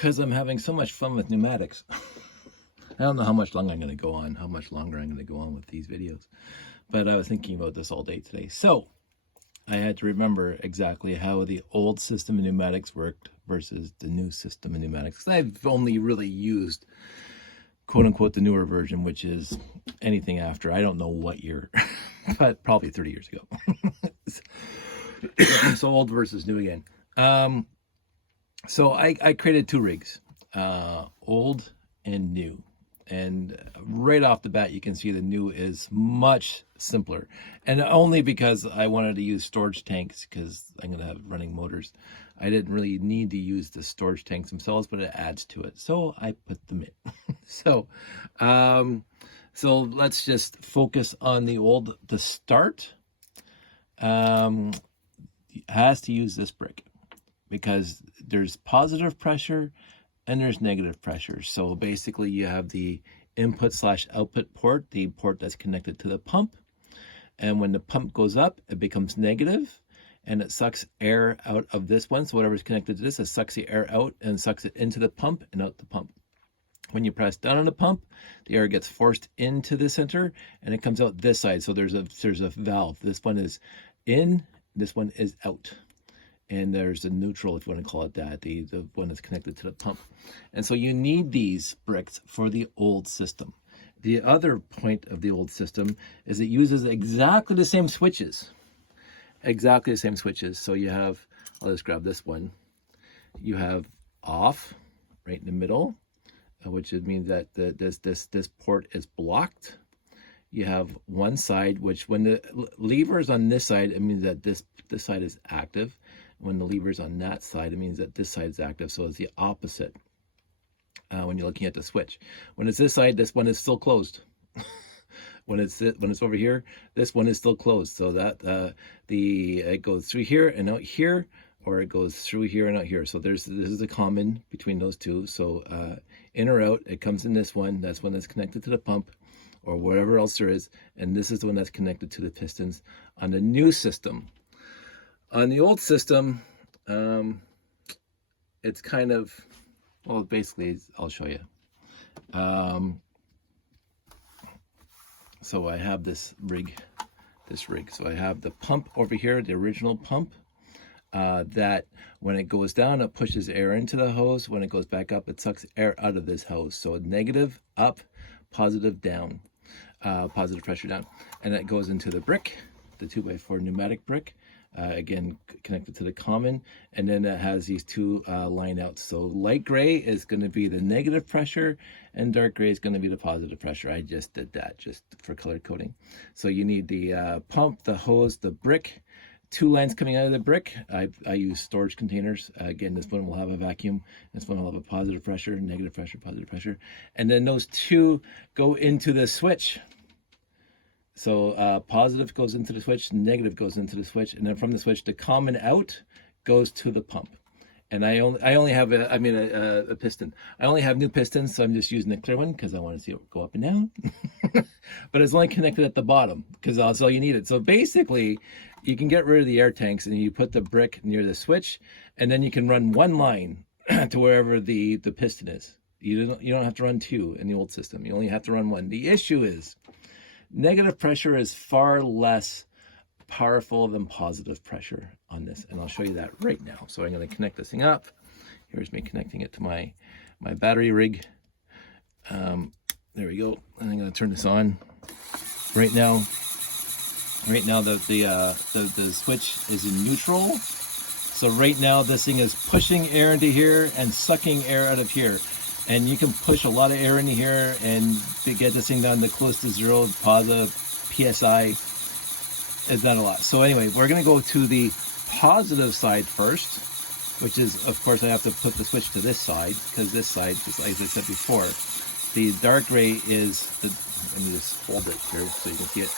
because I'm having so much fun with pneumatics. I don't know how much longer I'm going to go on with these videos, but I was thinking about this all day today. So I had to remember exactly how the old system of pneumatics worked versus the new system of pneumatics. I've only really used, quote unquote, the newer version, which is anything after, I don't know what year, but probably 30 years ago. So old versus new again. So I created two rigs, old and new. And right off the bat, you can see the new is much simpler. And only because I wanted to use storage tanks, because I'm going to have running motors. I didn't really need to use the storage tanks themselves, but it adds to it. So I put them in. So let's just focus on the old. The start has to use this brick, because there's positive pressure and there's negative pressure. So basically you have the input/output port, the port that's connected to the pump. And when the pump goes up, it becomes negative and it sucks air out of this one. So whatever's connected to this, it sucks the air out and sucks it into the pump and out the pump. When you press down on the pump, the air gets forced into the center and it comes out this side. So there's a valve. This one is in, this one is out. And there's the neutral, if you want to call it that, the one that's connected to the pump. And so you need these bricks for the old system. The other point of the old system is it uses exactly the same switches. Exactly the same switches. So you have, I'll just grab this one. You have off right in the middle, which means that this port is blocked. You have one side, which when the lever is on this side, it means that this side is active. When the lever is on that side, it means that this side is active. So it's the opposite when you're looking at the switch. When it's this side, this one is still closed. when it's over here, this one is still closed. So that it goes through here and out here, or it goes through here and out here. So this is a common between those two. So in or out, it comes in this one. That's one that's connected to the pump, or whatever else there is. And this is the one that's connected to the pistons on the new system. On the old system, it's kind of, well, basically, I'll show you. So I have this rig. So I have the pump over here, the original pump, that when it goes down, it pushes air into the hose. When it goes back up, it sucks air out of this hose. So negative up, positive down, positive pressure down. And that goes into the brick, the 2x4 pneumatic brick. Again, connected to the common, and then it has these two line outs. So light gray is going to be the negative pressure and dark gray is going to be the positive pressure. I just did that just for color coding. So you need the pump, the hose, the brick, two lines coming out of the brick. I use storage containers. Again, this one will have a vacuum. This one will have a positive pressure, negative pressure, positive pressure. And then those two go into the switch. So positive goes into the switch, negative goes into the switch, and then from the switch, the common out goes to the pump. And I only have a piston. I only have new pistons, so I'm just using the clear one because I want to see it go up and down. But it's only connected at the bottom because that's all you needed. So basically, you can get rid of the air tanks and you put the brick near the switch, and then you can run one line to wherever the piston is. You don't have to run two in the old system. You only have to run one. The issue is, negative pressure is far less powerful than positive pressure on this, and I'll show you that right now. So I'm going to connect this thing up. Here's me connecting it to my battery rig. There we go. And I'm going to turn this on. Right now the switch is in neutral. So right now this thing is pushing air into here and sucking air out of here. And you can push a lot of air into here and to get this thing down to close to 0, positive PSI. It's not a lot. So anyway, we're going to go to the positive side first, which is, of course, I have to put the switch to this side, because this side, just like I said before, the dark gray is, let me just hold it here so you can see it.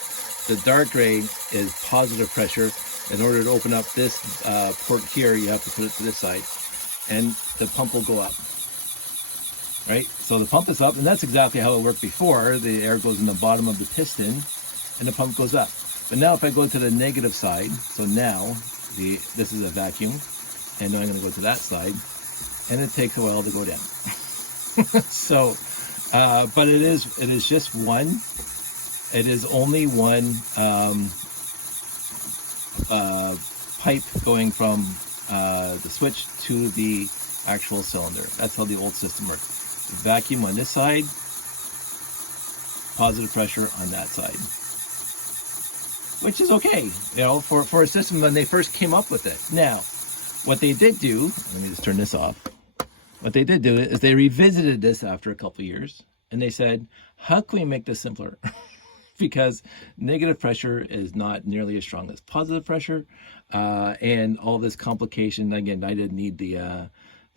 The dark gray is positive pressure. In order to open up this port here, you have to put it to this side, and the pump will go up. Right, so the pump is up, and that's exactly how it worked before. The air goes in the bottom of the piston, and the pump goes up. But now if I go to the negative side, so now this is a vacuum, and now I'm going to go to that side, and it takes a while to go down. So, but it is just one. It is only one pipe going from the switch to the actual cylinder. That's how the old system worked. Vacuum on this side, positive pressure on that side, which is okay, you know, for a system when they first came up with it. Now, what they did do, let me just turn this off. What they did do is they revisited this after a couple of years, and they said, how can we make this simpler? Because negative pressure is not nearly as strong as positive pressure, and all this complication. Again, I didn't need the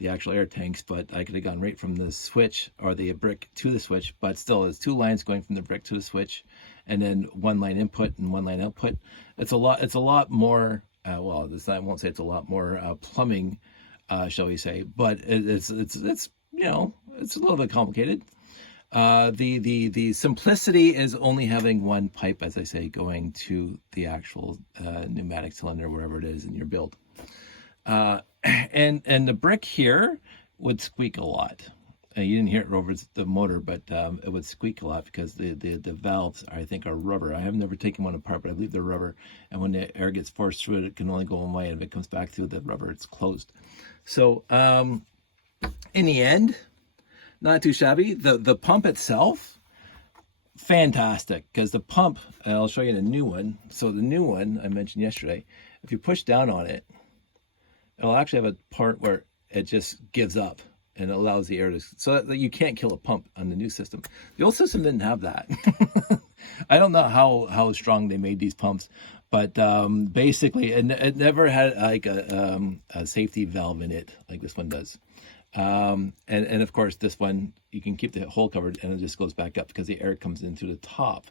actual air tanks, but I could have gone right from the switch or the brick to the switch. But still, it's two lines going from the brick to the switch, and then one line input and one line output. It's a lot more. Well, I won't say it's a lot more plumbing, shall we say? But it's you know, it's a little bit complicated. The simplicity is only having one pipe, as I say, going to the actual pneumatic cylinder, wherever it is in your build. And the brick here would squeak a lot. You didn't hear it over the motor, but it would squeak a lot because the valves, I think, are rubber. I have never taken one apart, but I believe they're rubber. And when the air gets forced through it, it can only go one way. And if it comes back through the rubber, it's closed. So in the end, not too shabby. The pump itself, fantastic, because the pump, and I'll show you the new one. So the new one I mentioned yesterday, if you push down on it, it'll actually have a part where it just gives up and it allows the air to, so that you can't kill a pump on the new system. The old system didn't have that. I don't know how strong they made these pumps, but basically it never had like a safety valve in it like this one does. And of course this one, you can keep the hole covered and it just goes back up because the air comes in through the top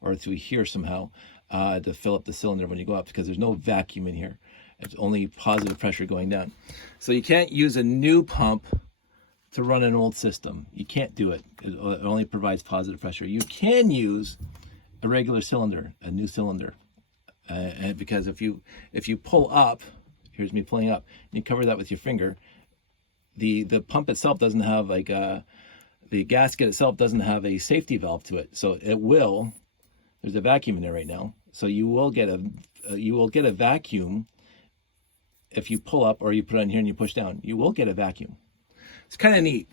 or through here somehow to fill up the cylinder when you go up, because there's no vacuum in here. It's only positive pressure going down. So you can't use a new pump to run an old system. You can't do it. It only provides positive pressure. You can use a regular cylinder, a new cylinder, and because if you pull up, here's me pulling up, and you cover that with your finger, the pump itself doesn't have like the gasket itself doesn't have a safety valve to it, so it will. There's a vacuum in there right now, so you will get a vacuum if you pull up or you put it on here and you push down. You will get a vacuum. It's kind of neat.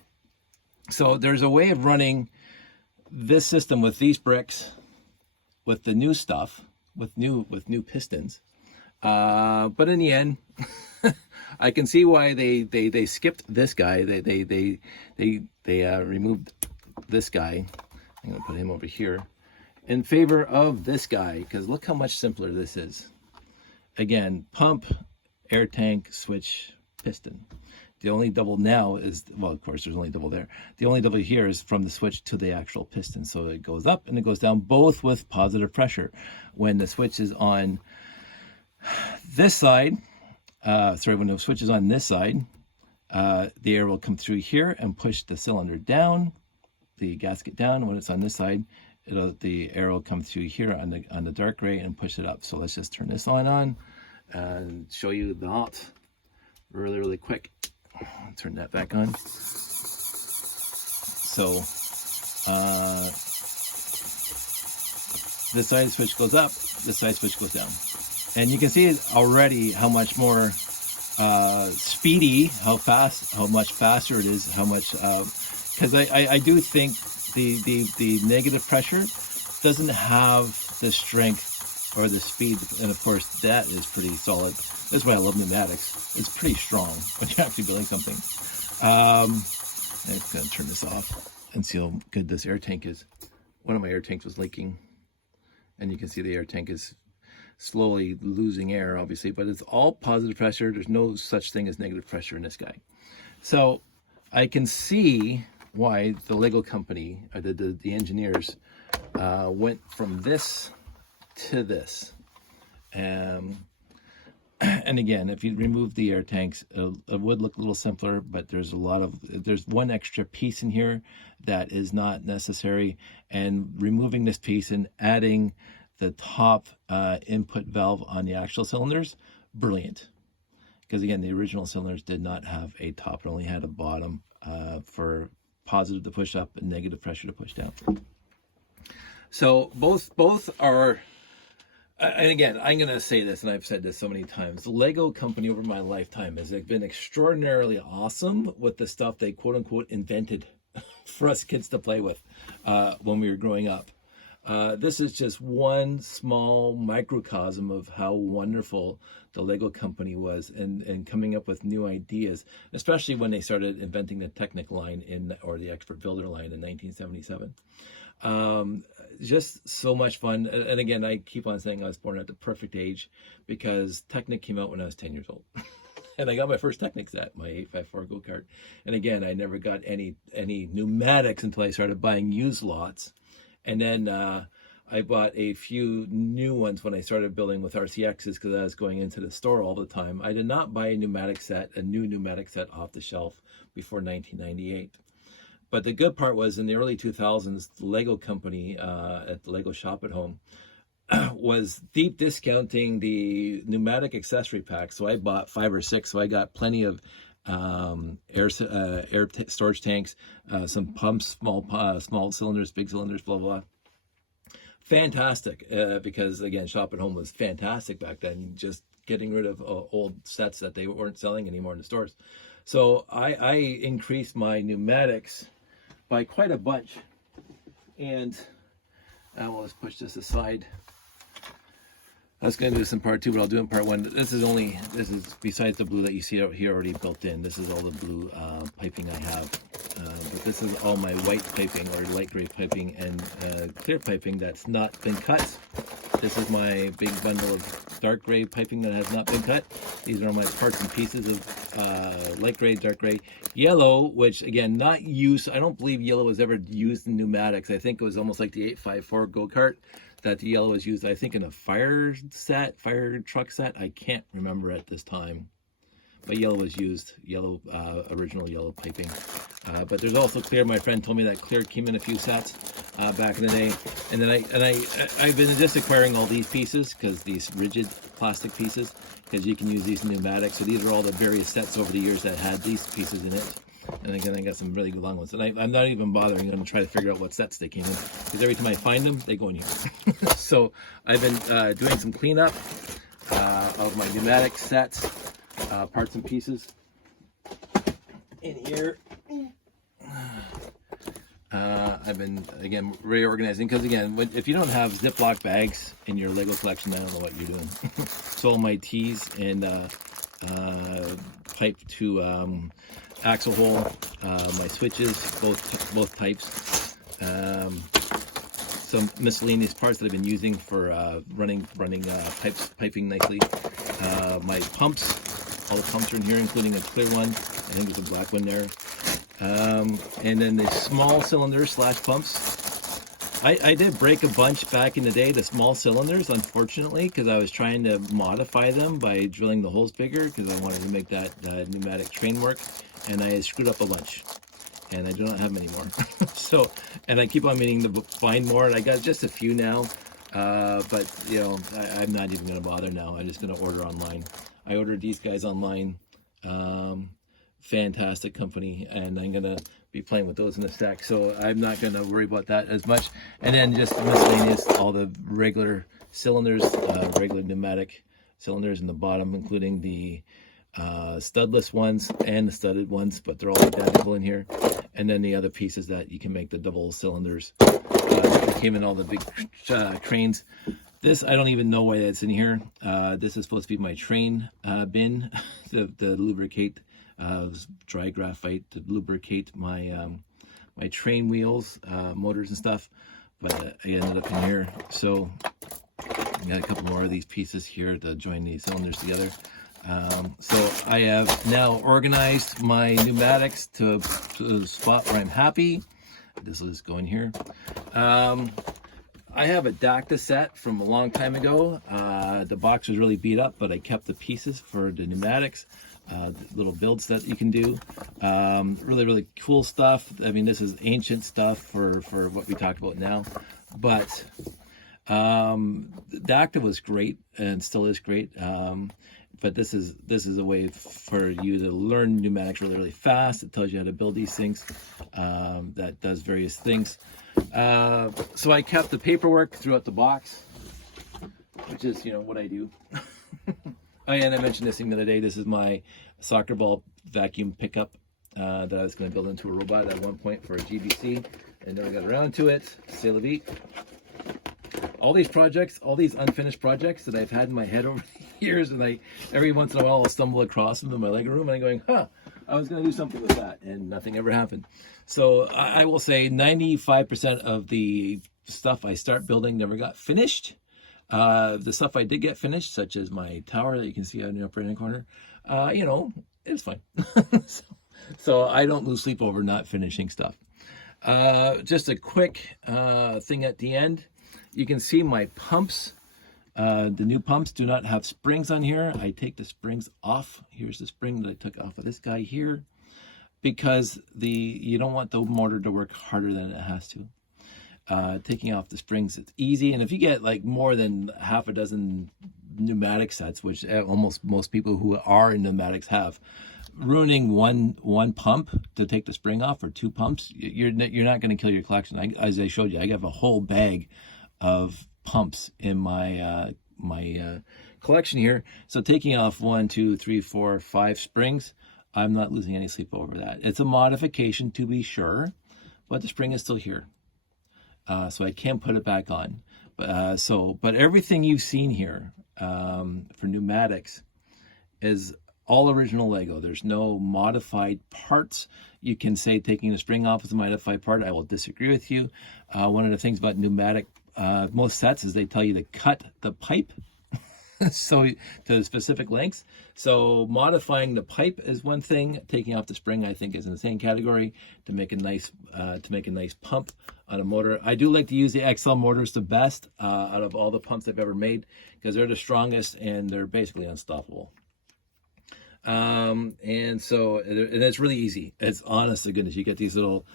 So there's a way of running this system with these bricks, with the new stuff, with new pistons. But in the end, I can see why they skipped this guy. They removed this guy. I'm gonna put him over here in favor of this guy, because look how much simpler this is. Again, pump, air tank, switch, piston. The only double now is, well, of course, there's only double there. The only double here is from the switch to the actual piston. So it goes up and it goes down, both with positive pressure. When the switch is on this side, when the switch is on this side, the air will come through here and push the cylinder down, the gasket down. When it's on this side, the air will come through here on the dark gray and push it up. So let's just turn this on and show you that really quick. Turn that back on. So this side switch goes up, this side switch goes down. And you can see already how much more speedy, how much faster it is, how much, because I do think the negative pressure doesn't have the strength or the speed, and of course that is pretty solid. That's why I love pneumatics. It's pretty strong when you're actually building something. I'm just gonna turn this off and see how good this air tank is. One of my air tanks was leaking, and you can see the air tank is slowly losing air, obviously, but it's all positive pressure. There's no such thing as negative pressure in this guy. So I can see why the Lego company, or the engineers, went from this to this. And again, if you remove the air tanks, it would look a little simpler, but there's one extra piece in here that is not necessary, and removing this piece and adding the top input valve on the actual cylinders, brilliant. because again, the original cylinders did not have a top. It only had a bottom for positive to push up and negative pressure to push down. So both are, and again, I'm going to say this, and I've said this so many times, the Lego company over my lifetime has been extraordinarily awesome with the stuff they quote unquote invented for us kids to play with when we were growing up. This is just one small microcosm of how wonderful the Lego company was and coming up with new ideas, especially when they started inventing the Technic line or the Expert Builder line in 1977. Just so much fun. And again, I keep on saying I was born at the perfect age because Technic came out when I was 10 years old. And I got my first Technic set, my 854 go-kart. And again, I never got any pneumatics until I started buying used lots. And then I bought a few new ones when I started building with RCXs because I was going into the store all the time. I did not buy a new pneumatic set off the shelf before 1998. But the good part was in the early 2000s, the Lego company at the Lego Shop at Home was deep discounting the pneumatic accessory pack. So I bought 5 or 6. So I got plenty of air storage tanks, some pumps, small cylinders, big cylinders, blah, blah. Fantastic, because again, Shop at Home was fantastic back then, just getting rid of old sets that they weren't selling anymore in the stores. So I increased my pneumatics by quite a bunch. And we'll just push this aside. I was going to do this in part 2, but I'll do it in part 1. This is besides the blue that you see out here already built in. This is all the blue piping I have. But this is all my white piping or light gray piping and clear piping that's not been cut. This is my big bundle of dark gray piping that has not been cut. These are my parts and pieces of light gray, dark gray, yellow, which again, not used. I don't believe yellow was ever used in pneumatics. I think it was almost like the 854 go-kart that the yellow was used, I think, in a fire truck set. I can't remember at this time. But yellow was used, original yellow piping. But there's also clear. My friend told me that clear came in a few sets back in the day. And then I've been just acquiring all these pieces, because these rigid plastic pieces, because you can use these in pneumatics. So these are all the various sets over the years that had these pieces in it. And again, I got some really good long ones. And I'm not even bothering. I'm going to try to figure out what sets they came in, because every time I find them, they go in here. So I've been doing some cleanup of my pneumatic sets. Parts and pieces in here. I've been, again, reorganizing, because again, if you don't have Ziploc bags in your Lego collection, I don't know what you're doing. So all my T's and pipe to axle hole, my switches, both types, some miscellaneous parts that I've been using for running piping nicely, my pumps. All the pumps are in here, including a clear one. I think there's a black one there. And then the small cylinders / pumps. I did break a bunch back in the day, the small cylinders, unfortunately, because I was trying to modify them by drilling the holes bigger, because I wanted to make that pneumatic train work. And I screwed up a bunch. And I do not have them anymore. So, and I keep on meaning to find more. And I got just a few now. But, you know, I'm not even going to bother now. I'm just going to order online. I ordered these guys online. Fantastic company, and I'm gonna be playing with those in a stack, so I'm not gonna worry about that as much. And then just miscellaneous, all the regular cylinders, regular pneumatic cylinders in the bottom, including the studless ones and the studded ones, but they're all identical in here. And then the other pieces that you can make the double cylinders. They came in all the big cranes. This, I don't even know why that's in here. This is supposed to be my train bin, to lubricate, dry graphite to lubricate my my train wheels, motors and stuff. But I ended up in here. So I got a couple more of these pieces here to join these cylinders together. So I have now organized my pneumatics to the spot where I'm happy. This will just go in here. I have a Dacta set from a long time ago. The box was really beat up, but I kept the pieces for the pneumatics. Little builds that you can do. Really, really cool stuff. I mean, this is ancient stuff for what we talked about now. But Dacta was great and still is great. but this is a way for you to learn pneumatics really, really fast. It tells you how to build these things. That does various things. So I kept the paperwork throughout the box, which is, what I do. Oh, yeah, and I mentioned this thing the other day. This is my soccer ball vacuum pickup that I was going to build into a robot at one point for a GBC, and then I got around to it. C'est la vie. All these projects, all these unfinished projects that I've had in my head over the years, and every once in a while I'll stumble across them in my Lego room, and I'm going, I was going to do something with that, and nothing ever happened. So I will say 95% of the stuff I start building never got finished. The stuff I did get finished, such as my tower that you can see out in the upper right hand corner, it's fine. So I don't lose sleep over not finishing stuff. Just a quick thing at the end. You can see my pumps. The new pumps do not have springs on here. I take the springs off. Here's the spring that I took off of this guy here, because you don't want the motor to work harder than it has to. Taking off the springs, it's easy. And if you get like more than half a dozen pneumatic sets, which almost most people who are in pneumatics have, ruining one pump to take the spring off, or two pumps, you're not going to kill your collection. As I showed you, I have a whole bag of pumps in my collection here. So taking off 1, 2, 3, 4, 5 springs, I'm not losing any sleep over that. It's a modification, to be sure, but the spring is still here. So I can put it back on. But everything you've seen here for pneumatics is all original Lego. There's no modified parts. You can say taking the spring off is a modified part. I will disagree with you. One of the things about pneumatic most sets is they tell you to cut the pipe so to specific lengths. So modifying the pipe is one thing. Taking off the spring, I think, is in the same category to make a nice pump on a motor. I do like to use the XL motors the best out of all the pumps I've ever made, because they're the strongest and they're basically unstoppable. And it's really easy. It's honest to goodness. You get these little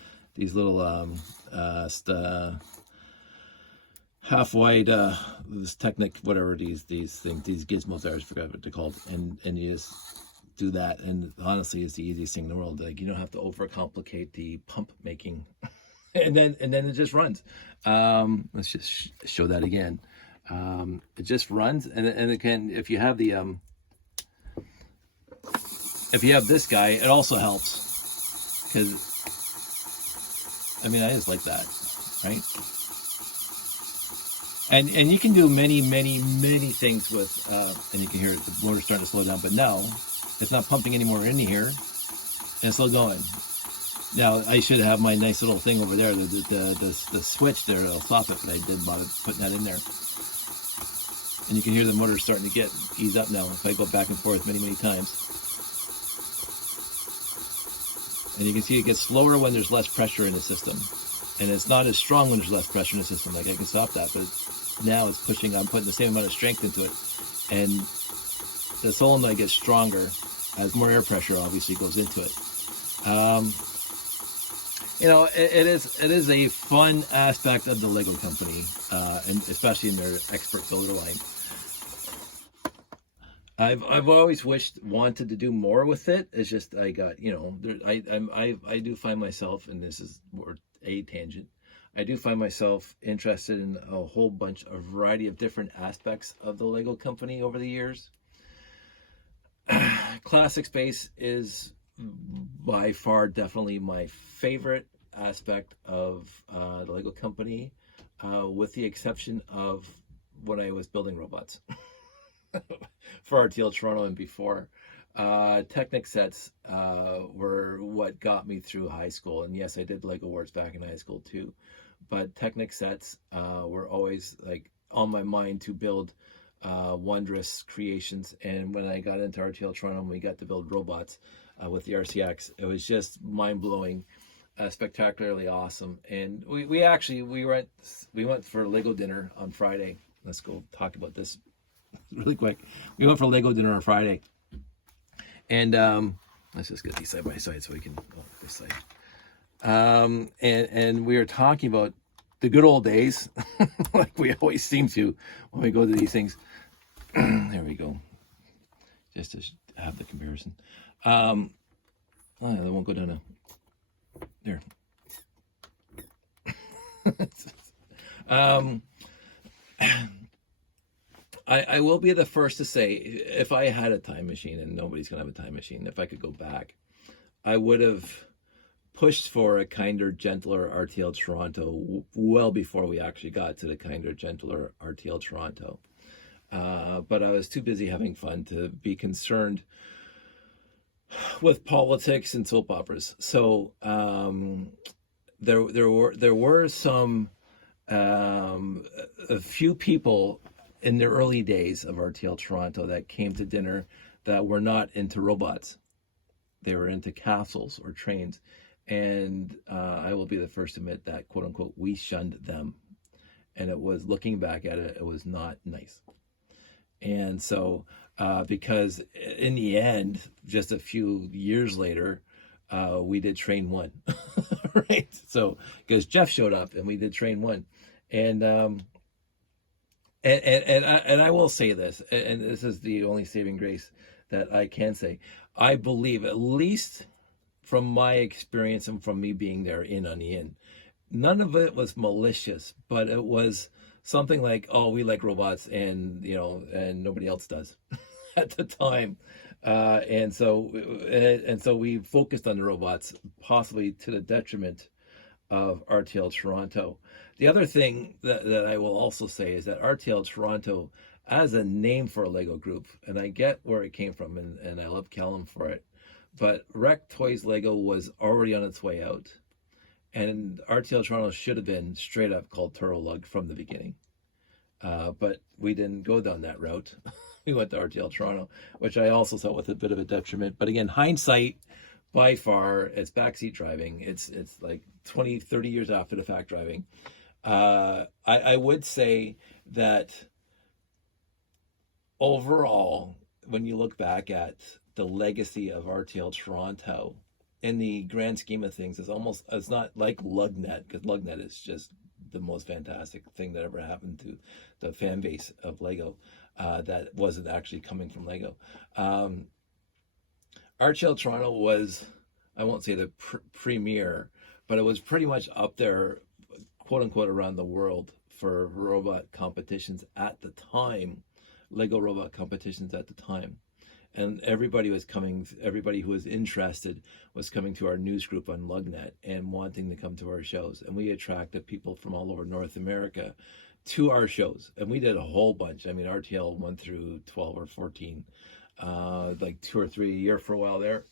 half wide this Technic, whatever these things, these gizmos are, I forgot what they're called, and you just do that, and honestly it's the easiest thing in the world. Like, you don't have to overcomplicate the pump making. and then it just runs. Let's just show that again. It just runs, and again, if you have this guy, it also helps, because I just like that, right? And you can do many things with, and you can hear the motor starting to slow down, but now it's not pumping anymore into here, and it's still going. Now I should have my nice little thing over there, the switch there that'll stop it, but I did bother putting that in there. And you can hear the motor starting to ease up now if I go back and forth many times. And you can see it gets slower when there's less pressure in the system. And it's not as strong when there's less pressure in the system. Like, I can stop that, but now it's pushing, I'm putting the same amount of strength into it. And the solenoid gets stronger as more air pressure obviously goes into it. It is a fun aspect of the Lego company, and especially in their expert builder line. I've always wanted to do more with it. It's just I got, I do find myself, and this is more a tangent, I do find myself interested in a variety of different aspects of the Lego company over the years. Classic space is by far definitely my favorite aspect of the Lego company, with the exception of when I was building robots. For RTL Toronto and before. Technic sets were what got me through high school. And yes, I did Lego Wars back in high school too. But Technic sets were always like on my mind to build wondrous creations. And when I got into RTL Toronto and we got to build robots with the RCX, it was just mind-blowing, spectacularly awesome. And we went for Lego dinner on Friday. Let's go talk about this really quick. We went for Lego dinner on Friday, and let's just get these side by side so we can go this side. And we were talking about the good old days, like we always seem to when we go to these things. There we go. just to have the comparison. Oh, I won't go down now. There. I will be the first to say, if I had a time machine, and nobody's going to have a time machine, if I could go back, I would have pushed for a kinder, gentler RTL Toronto well before we actually got to the kinder, gentler RTL Toronto. But I was too busy having fun to be concerned with politics and soap operas. So there were some a few people in the early days of RTL Toronto that came to dinner that were not into robots. They were into castles or trains. And I will be the first to admit that, quote unquote, we shunned them. And it was, looking back at it, it was not nice. And so, because in the end, just a few years later, we did train one, right? So, because Jeff showed up and we did train one. And I will say this, and this is the only saving grace that I can say. I believe, at least from my experience and from me being there in on the in, none of it was malicious, but it was something like, oh, we like robots, and and nobody else does at the time, and so we focused on the robots, possibly to the detriment of RTL Toronto. The other thing that I will also say is that RTL Toronto, as a name for a Lego group, and I get where it came from, and I love Callum for it, but Rec Toys Lego was already on its way out. And RTL Toronto should have been straight up called Turolug from the beginning. But we didn't go down that route. We went to RTL Toronto, which I also saw with a bit of a detriment. But again, hindsight, by far, it's backseat driving. It's like 20, 30 years after the fact driving. I would say that overall, when you look back at the legacy of RTL Toronto, in the grand scheme of things, it's not like Lugnet, because Lugnet is just the most fantastic thing that ever happened to the fan base of Lego, that wasn't actually coming from Lego. RTL Toronto was, I won't say the premier, but it was pretty much up there, quote unquote, around the world for robot competitions at the time, Lego robot competitions at the time. And everybody who was interested was coming to our news group on Lugnet and wanting to come to our shows. And we attracted people from all over North America to our shows. And we did a whole bunch. I mean, RTL 1 through 12 or 14, like 2 or 3 a year for a while there.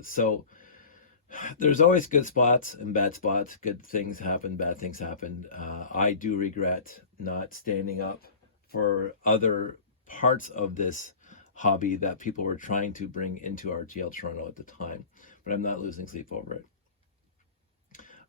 So there's always good spots and bad spots. Good things happen, bad things happen. I do regret not standing up for other parts of this hobby that people were trying to bring into RTL Toronto at the time, but I'm not losing sleep over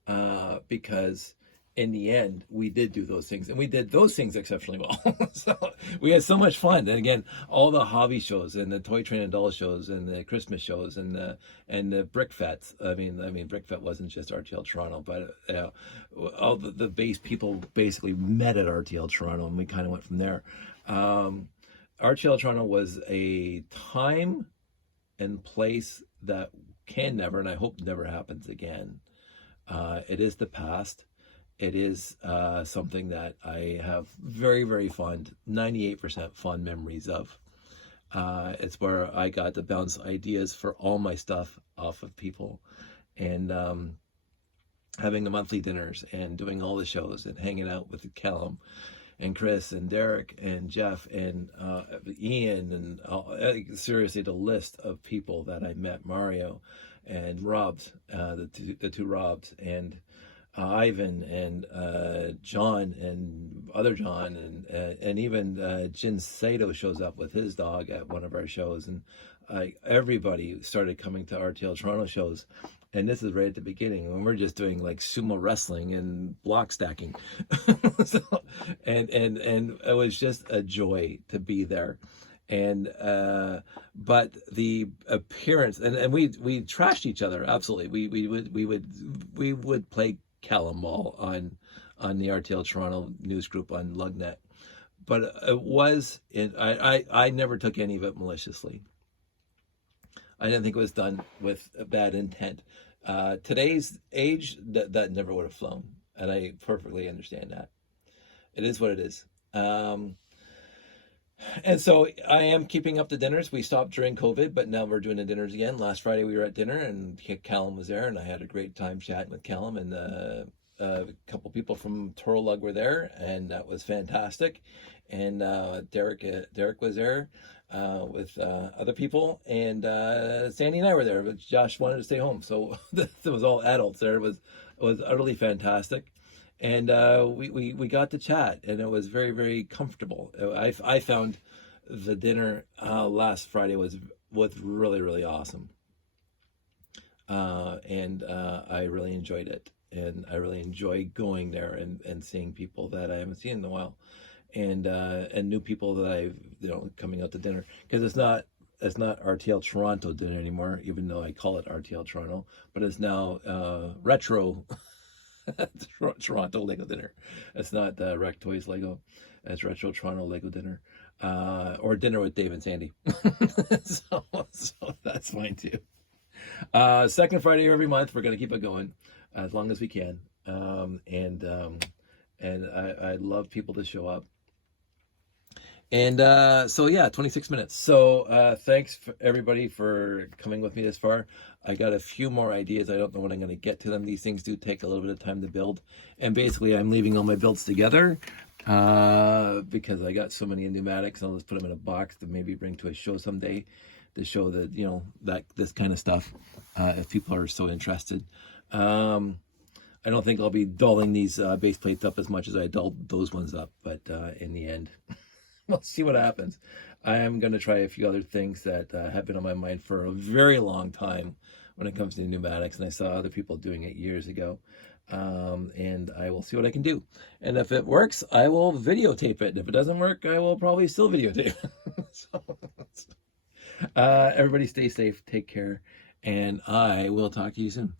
it, because in the end we did do those things, and we did those things exceptionally well. So we had so much fun. And again, all the hobby shows and the Toy Train and Doll shows and the Christmas shows and the Brick Fets. I mean Brick Fet wasn't just RTL Toronto, but all the base people basically met at RTL Toronto, and we kind of went from there. RTL Toronto was a time and place that can never, and I hope never happens again. It is the past. It is something that I have very, very fond, 98% fond memories of. It's where I got to bounce ideas for all my stuff off of people, and having the monthly dinners and doing all the shows and hanging out with Callum and Chris and Derek and Jeff and Ian and seriously, the list of people that I met, Mario and Robs, the two Robs, and Ivan and John and other John, and even Jin Sato shows up with his dog at one of our shows, and everybody started coming to RTL Toronto shows. And this is right at the beginning when we're just doing like sumo wrestling and block stacking. So, and it was just a joy to be there. And but the appearance, and we trashed each other, absolutely. We would play Callum Ball on the RTL Toronto news group on Lugnet. but it was, I never took any of it maliciously. I didn't think it was done with a bad intent. Today's age, that never would have flown, and I perfectly understand that. It is what it is. And so I am keeping up the dinners. We stopped during COVID, but now we're doing the dinners again. Last Friday we were at dinner, and Callum was there, and I had a great time chatting with Callum, and a couple people from Torolug were there, and that was fantastic. And Derek was there with other people, and Sandy and I were there, but Josh wanted to stay home, so it was all adults there. It was utterly fantastic. And we got to chat, and it was very, very comfortable. I found the dinner last Friday was really, really awesome, and I really enjoyed it, and I really enjoy going there and seeing people that I haven't seen in a while, and new people that I've coming out to dinner, because it's not RTL Toronto dinner anymore, even though I call it RTL Toronto, but it's now retro. Toronto Lego dinner. It's not Rec Toys Lego. It's Retro Toronto Lego dinner, or dinner with Dave and Sandy. so that's fine too. Second Friday every month. We're gonna keep it going as long as we can, and I love people to show up. And so yeah, 26 minutes. So thanks for everybody for coming with me this far. I got a few more ideas. I don't know when I'm going to get to them. These things do take a little bit of time to build. And basically, I'm leaving all my builds together because I got so many pneumatics. I'll just put them in a box to maybe bring to a show someday to show that, that this kind of stuff, if people are so interested. I don't think I'll be dulling these base plates up as much as I dulled those ones up, but in the end, we'll see what happens. I am going to try a few other things that have been on my mind for a very long time when it comes to pneumatics, and I saw other people doing it years ago, and I will see what I can do. And if it works, I will videotape it. If it doesn't work, I will probably still videotape. Everybody stay safe, take care, and I will talk to you soon.